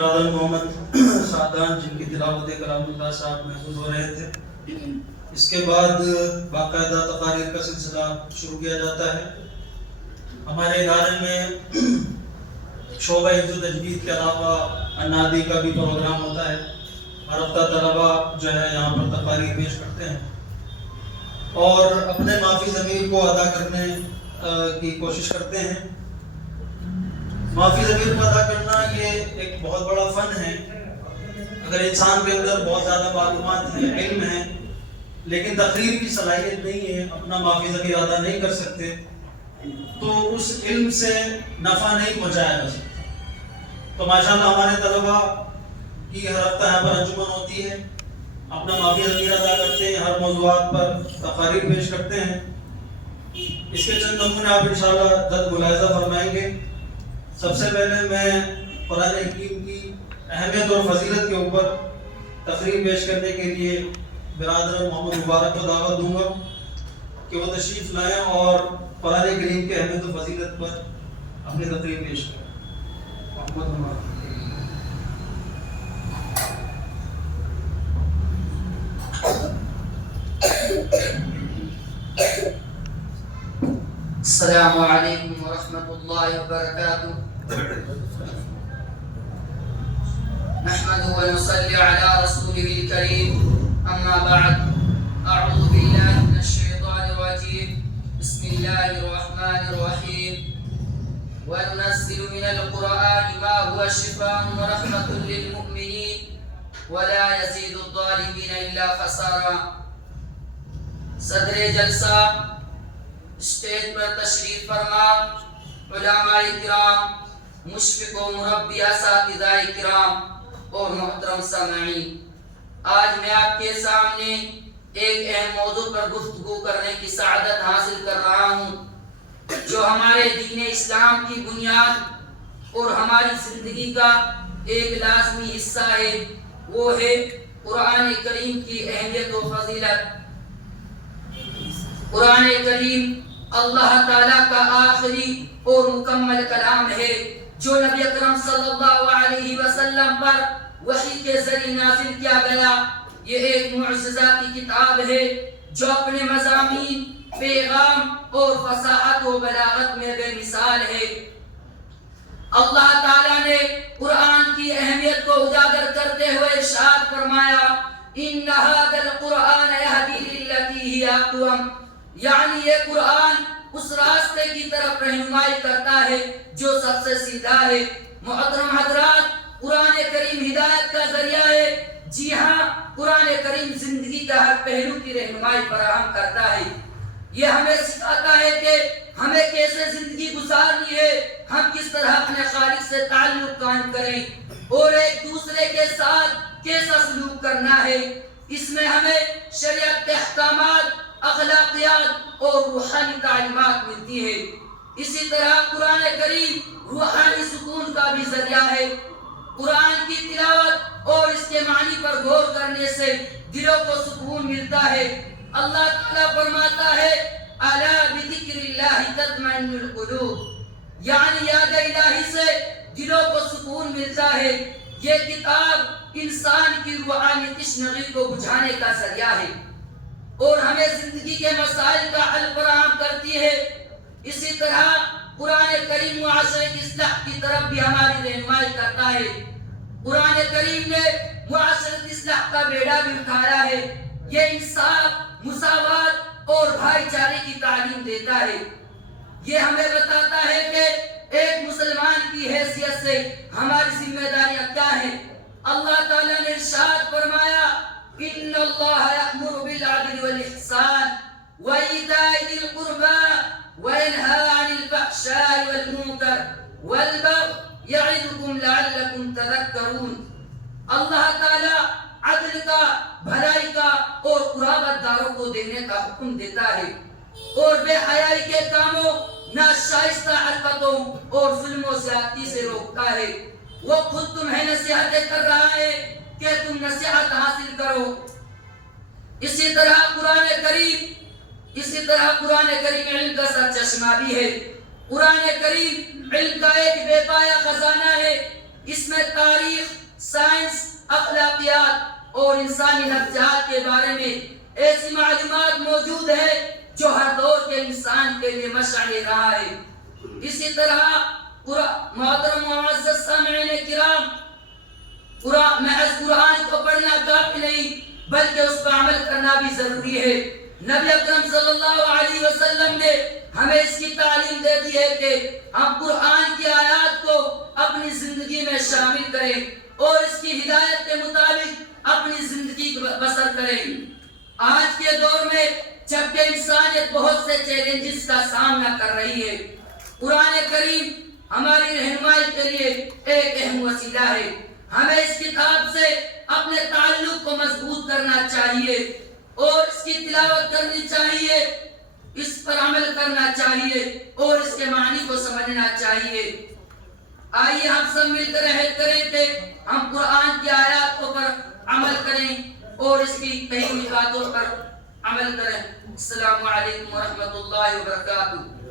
محمد سعدان جن کی تلاوت کلام اللہ صاحب محفوظ ہو رہے تھے، اس کے بعد باقاعدہ تقاریر کا سلسلہ شروع کیا جاتا ہے۔ ہمارے ادارے میں شعبہ حفظ و تجوید کے علاوہ انادی کا بھی پروگرام ہوتا ہے۔ ہر ہفتہ طلباء جو ہے یہاں پر تقاریر پیش کرتے ہیں اور اپنے مافی ضمیر کو ادا کرنے کی کوشش کرتے ہیں۔ معافی ضمیر کو ادا کرنا یہ ایک بہت بڑا فن ہے۔ اگر انسان کے اندر بہت زیادہ معلومات ہیں، علم ہے، لیکن تقریر کی صلاحیت نہیں ہے، اپنا معافی ضمیر ادا نہیں کر سکتے، تو اس علم سے نفع نہیں پہنچایا جا سکتا۔ تو ماشاءاللہ ہمارے طلباء کی ہر ہفتہ یہاں پر انجمن ہوتی ہے، اپنا معافی ضمیر ادا کرتے ہیں، ہر موضوعات پر تقاریر پیش کرتے ہیں۔ اس کے چند نمونے آپ انشاءاللہ جلد ملاحظہ فرمائیں گے۔ سب سے پہلے میں قرآن حکیم کی اہمیت اور فضیلت کے اوپر تقریر پیش کرنے کے لیے برادر محمد مبارک کو دعوت دوں گا کہ وہ تشریف لائیں اور قرآن کریم کے اہمیت و فضیلت پر اپنی تقریر پیش کریں۔ محمد مبارک۔ السلام علیکم ورحمۃ اللہ وبرکاتہ۔ نحمده ونصلي على رسوله الكريم، اما بعد، اعوذ باللہ من الشیطان الرجیم، بسم اللہ الرحمن الرحیم، وننزل من القرآن ما هو شفاء ورحمة للمؤمنین ولا يزيد الظالمین الا خسارا۔ صدر جلسہ، اسٹیج پر تشریف فرما علماء کرام، مشفق و مربی اساتذہ کرام اور محترم سامعین، آج میں آپ کے سامنے ایک اہم موضوع پر گفتگو کرنے کی سعادت حاصل کر رہا ہوں جو ہمارے دین اسلام کی بنیاد اور ہماری زندگی کا ایک لازمی حصہ ہے، وہ ہے قرآن کریم کی اہمیت و فضیلت۔ قرآن کریم اللہ تعالیٰ کا آخری اور مکمل کلام ہے جو نبی اکرم صلی اللہ علیہ وسلم پر وحی کے ذریعے نازل کیا گیا۔ یہ ایک معجزہ کی کتاب ہے جو اپنے مضامین، پیغام اور فصاحت و بلاغت میں بے مثال ہے۔ اللہ تعالیٰ نے قرآن کی اہمیت کو اجاگر کرتے ہوئے ارشاد فرمایا، ان ھذا القرآن یہدی للتی ہی اقوم، یعنی یہ قرآن اس راستے کی طرف رہنمائی کرتا ہے جو سب سے سیدھا ہے۔ محترم حضرات، قرآن کریم ہدایت کا ذریعہ ہے۔ جی ہاں، قرآن کریم زندگی کا ہر پہلو کی رہنمائی فراہم کرتا ہے۔ یہ ہمیں سکھاتا ہے کہ ہمیں کیسے زندگی گزارنی ہے، ہم کس طرح اپنے خالق سے تعلق قائم کریں اور ایک دوسرے کے ساتھ کیسا سلوک کرنا ہے۔ اس میں ہمیں شریعت کے احکامات، اخلاقیات اور روحانی تعلیمات ملتی ہے۔ اسی طرح قرآن کریم روحانی سکون کا بھی ذریعہ ہے۔ قرآن کی تلاوت اور اس کے معنی پر غور کرنے سے دلوں کو سکون ملتا ہے۔ اللہ تعالیٰ فرماتا ہے، الا بذکر اللہ تطمئن القلوب، یعنی یاد الہی سے دلوں کو سکون ملتا ہے۔ یہ کتاب انسان کی روحانی تشنگی کو بجھانے کا ذریعہ ہے اور ہمیں زندگی کے مسائل کا حل فراہم کرتی ہے۔ اسی طرح قرآن کریم معاشرے کی اصلاح کی طرف بھی ہماری رہنمائی کرتا ہے۔ قرآن کریم نے معاشرتی اصلاح کا بیڑا بھی اٹھایا ہے۔ یہ انصاف، مساوات اور بھائی چارے کی تعلیم دیتا ہے۔ یہ ہمیں بتاتا ہے کہ ایک مسلمان کی حیثیت سے ہماری ذمہ داریاں کیا ہیں۔ اللہ تعالیٰ نے ارشاد فرمایا، ان اللہ یأمر بالعدل والاحسان وایتاء ذی القربى وینہی عن الفحشاء والمنکر والبغی یعظکم لعلکم تذکرون۔ اللہ تعالیٰ عدل کا، بھلائی کا اور قرابت داروں کو دینے کا حکم دیتا ہے اور بے حیائی کے کاموں، ناشائستہ حرکتوں اور ظلم و زیادتی سے روکتا ہے۔ وہ خود تمہیں نصیحتیں کر رہا ہے کہ تم نصیحت حاصل کرو۔ اسی طرح قرآن کریم علم کا سرچشمہ بھی ہے۔ قرآن کریم علم کا ایک بے پایہ خزانہ ہے۔ اس میں تاریخ، محض قرآن کو پڑھنا کافی نہیں بلکہ اس پر عمل کرنا بھی ضروری ہے۔ نبی اکرم صلی اللہ علیہ وسلم نے ہمیں اس کی تعلیم دے دی ہے کہ ہم قرآن کی آیات کو اپنی زندگی میں شامل کریں اور اس کی ہدایت کے مطابق اپنی زندگی بسر کریں۔ آج کے دور میں جبکہ انسانیت بہت سے چیلنجز کا سامنا کر رہی ہے، قرآن کریم ہماری رہنمائی کے لیے ایک اہم وسیلہ ہے۔ ہمیں اس کتاب سے اپنے تعلق کو مضبوط کرنا چاہیے اور اس کی تلاوت کرنی چاہیے، اس پر عمل کرنا چاہیے اور اس کے معنی کو سمجھنا چاہیے۔ آئیے ہم سب مل کر عہد کریں کہ ہم قرآن کی آیات پر عمل کریں اور اس کی کئی ہوئی باتوں پر عمل کریں۔ السلام علیکم ورحمۃ اللہ وبرکاتہ۔